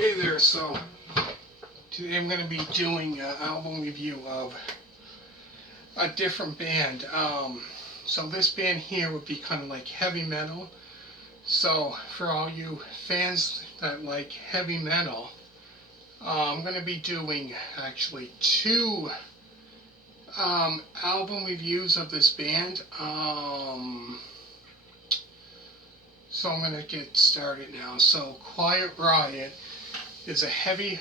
Hey there, so today I'm going to be doing an album review of a different band. So this band here would be kind of like heavy metal. So for all you fans that like heavy metal, I'm going to be doing actually two album reviews of this band. So I'm going to get started now. So Quiet Riot is a heavy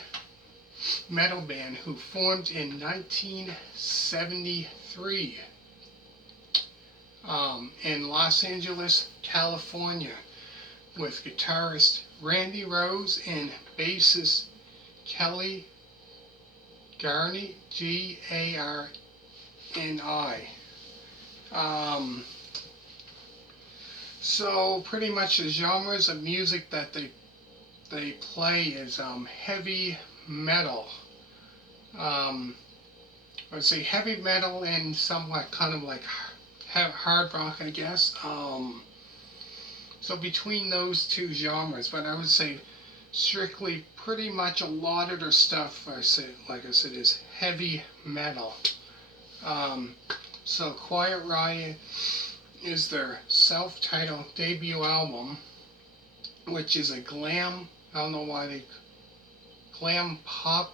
metal band who formed in 1973 in Los Angeles, California, with guitarist Randy Rose and bassist Kelly Garni, Garni. So pretty much the genres of music that they play is heavy metal. I would say heavy metal and somewhat kind of like hard rock, I guess. So between those two genres, but I would say strictly pretty much a lot of their stuff, like I said, is heavy metal. So Quiet Riot is their self-titled debut album, which is a glam pop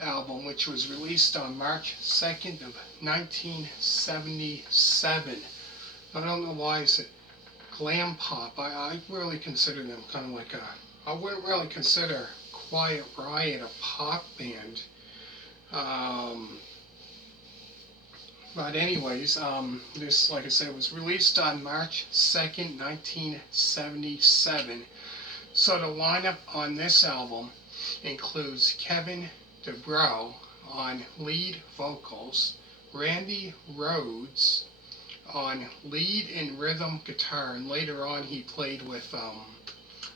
album, which was released on March 2nd of 1977. I don't know why it's glam pop. I really consider them kind of like I wouldn't really consider Quiet Riot a pop band. But anyways, this, like I said, was released on March 2nd, 1977. So the lineup on this album includes Kevin DeBro on lead vocals, Randy Rhoads on lead and rhythm guitar, and later on he played with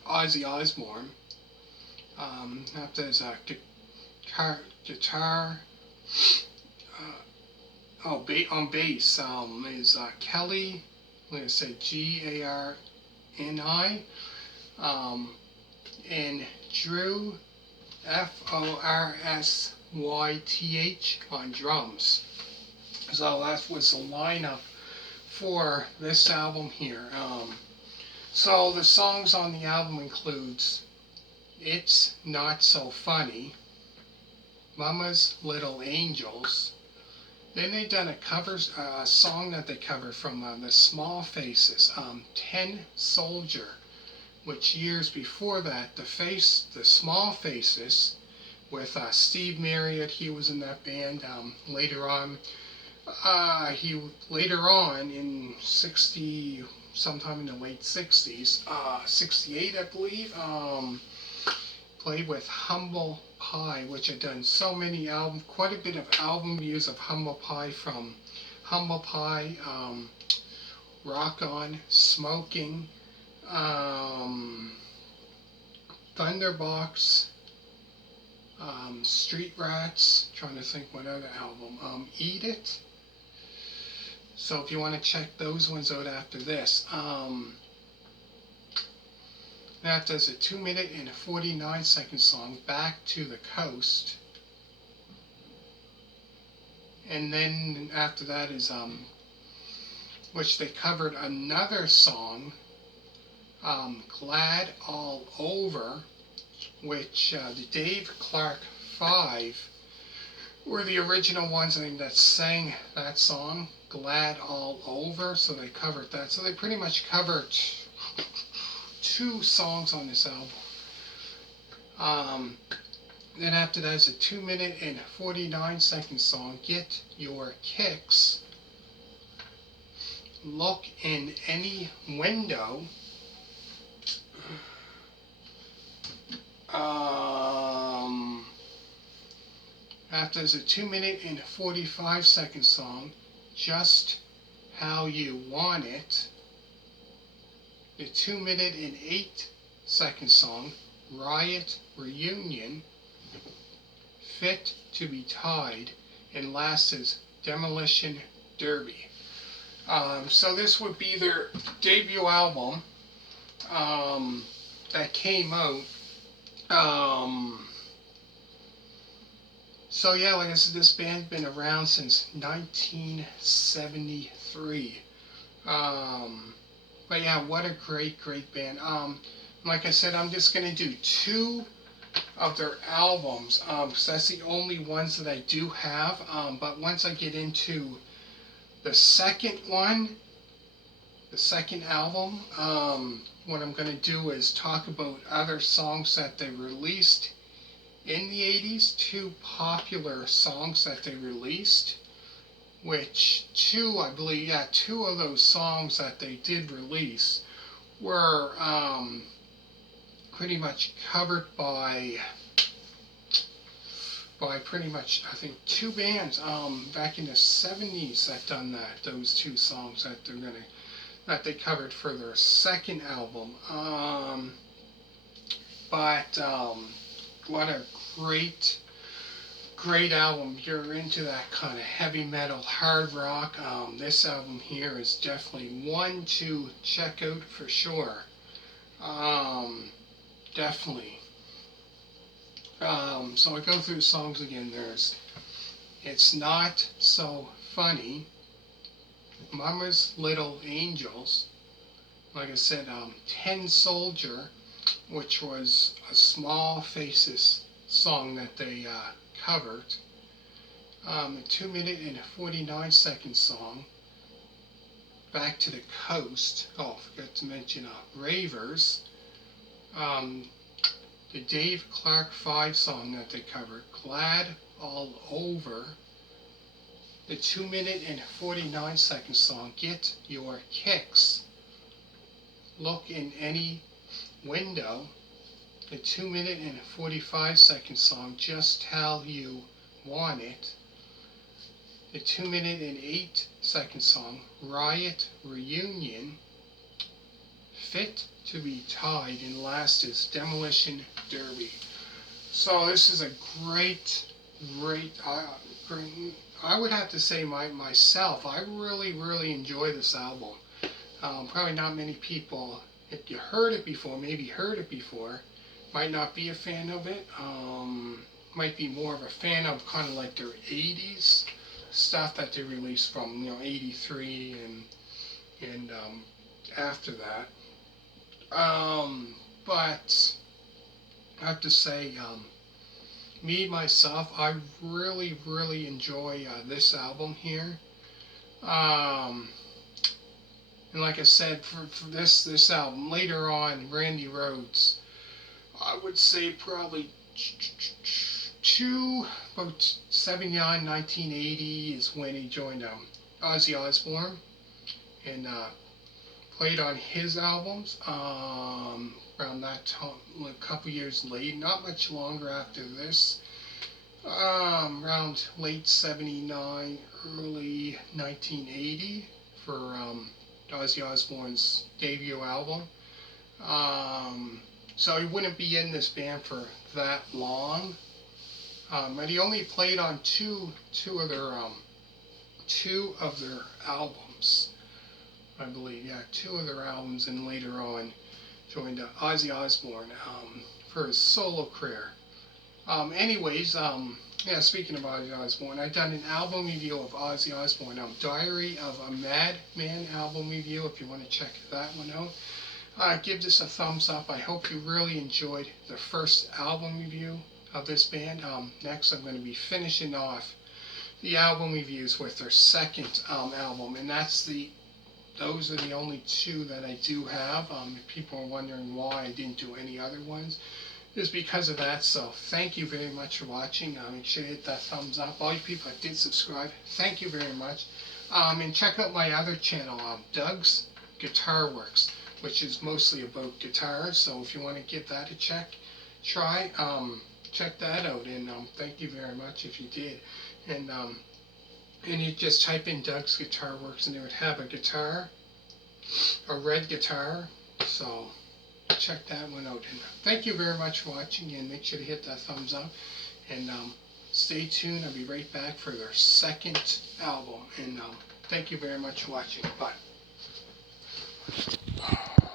Ozzy Osbourne. After there's a guitar, on bass is Kelly, like I said, Garni, and Drew, Forsyth, on drums. So that was the lineup for this album here. So the songs on the album includes It's Not So Funny, Mama's Little Angels. Then they done a song that they covered from the Small Faces, 10 Soldier, which years before that, the Small Faces, with Steve Marriott, he was in that band. Later on in sometime in the late 60s, 68 I believe, played with Humble Pie, which had done so many quite a bit of album views of Humble Pie, from Humble Pie, Rock On, Smoking, Thunderbox, Street Rats, trying to think what other album, Eat It. So if you want to check those ones out after this. That does a 2-minute and 49-second song, Back to the Coast. And then after that is, which they covered another song, Glad All Over, which the Dave Clark 5 were the original ones, I think, that sang that song, Glad All Over, so they covered that. So they pretty much covered two songs on this album. Then after that is a 2-minute and 49-second song, Get Your Kicks, Look in Any Window, after there's a 2-minute and 45-second song, Just How You Want It, the 2-minute and 8-second song, Riot Reunion, Fit to Be Tied, and last is Demolition Derby. So this would be their debut album that came out Um, so yeah, like I said, this band's been around since 1973. Um, but yeah, what a great, great band. Like I said, I'm just gonna do two of their albums, 'cause that's the only ones that I do have. But once I get into the second one, the second album, what I'm going to do is talk about other songs that they released in the 80s, two popular songs that they released, which I believe, yeah, two of those songs that they did release were pretty much covered by pretty much, I think, two bands back in the 70s that done that, those two songs that they covered for their second album. But what a great, great album. If you're into that kind of heavy metal, hard rock, this album here is definitely one to check out for sure. Definitely. So I go through the songs again. There's It's Not So Funny, Mama's Little Angels, like I said, Tin Soldier, which was a Small Faces song that they covered, a 2 minute and 49-second song, Back to the Coast. Oh, forgot to mention Ravers, the Dave Clark 5 song that they covered, Glad All Over, the 2 minute and 49-second song, Get Your Kicks, Look in Any Window, the 2 minute and 45-second song, Just Tell You Want It, the 2 minute and 8-second song, Riot Reunion, Fit to Be Tied, and last is Demolition Derby. So this is a great, great, I would have to say myself, I really, really enjoy this album. Probably not many people, if you heard it before, maybe heard it before, might not be a fan of it. Might be more of a fan of kind of like their 80s stuff that they released from, 83 and after that. But I have to say, me, myself, I really, really enjoy this album here. And like I said, for this album, later on, Randy Rhoads, I would say probably about 79, 1980 is when he joined Ozzy Osbourne and played on his albums. Around that time, a couple years late, not much longer after this, around late 79, early 1980 for Ozzy Osbourne's debut album. So he wouldn't be in this band for that long. And he only played on two of their albums, I believe. Yeah, two of their albums, and later on joined Ozzy Osbourne for his solo career. Yeah, speaking of Ozzy Osbourne, I've done an album review of Ozzy Osbourne, Diary of a Madman album review, if you want to check that one out. Give this a thumbs up. I hope you really enjoyed the first album review of this band. Next, I'm going to be finishing off the album reviews with their second album, and those are the only two that I do have. If people are wondering why I didn't do any other ones, it's because of that. So thank you very much for watching. Make sure you hit that thumbs up. All you people that did subscribe, thank you very much. And check out my other channel, Doug's Guitar Works, which is mostly about guitars. So if you want to give that a try, check that out. And thank you very much if you did. And you just type in Doug's Guitar Works, and it would have a red guitar. So check that one out. And thank you very much for watching, and make sure to hit that thumbs up. And stay tuned. I'll be right back for their second album. And thank you very much for watching. Bye.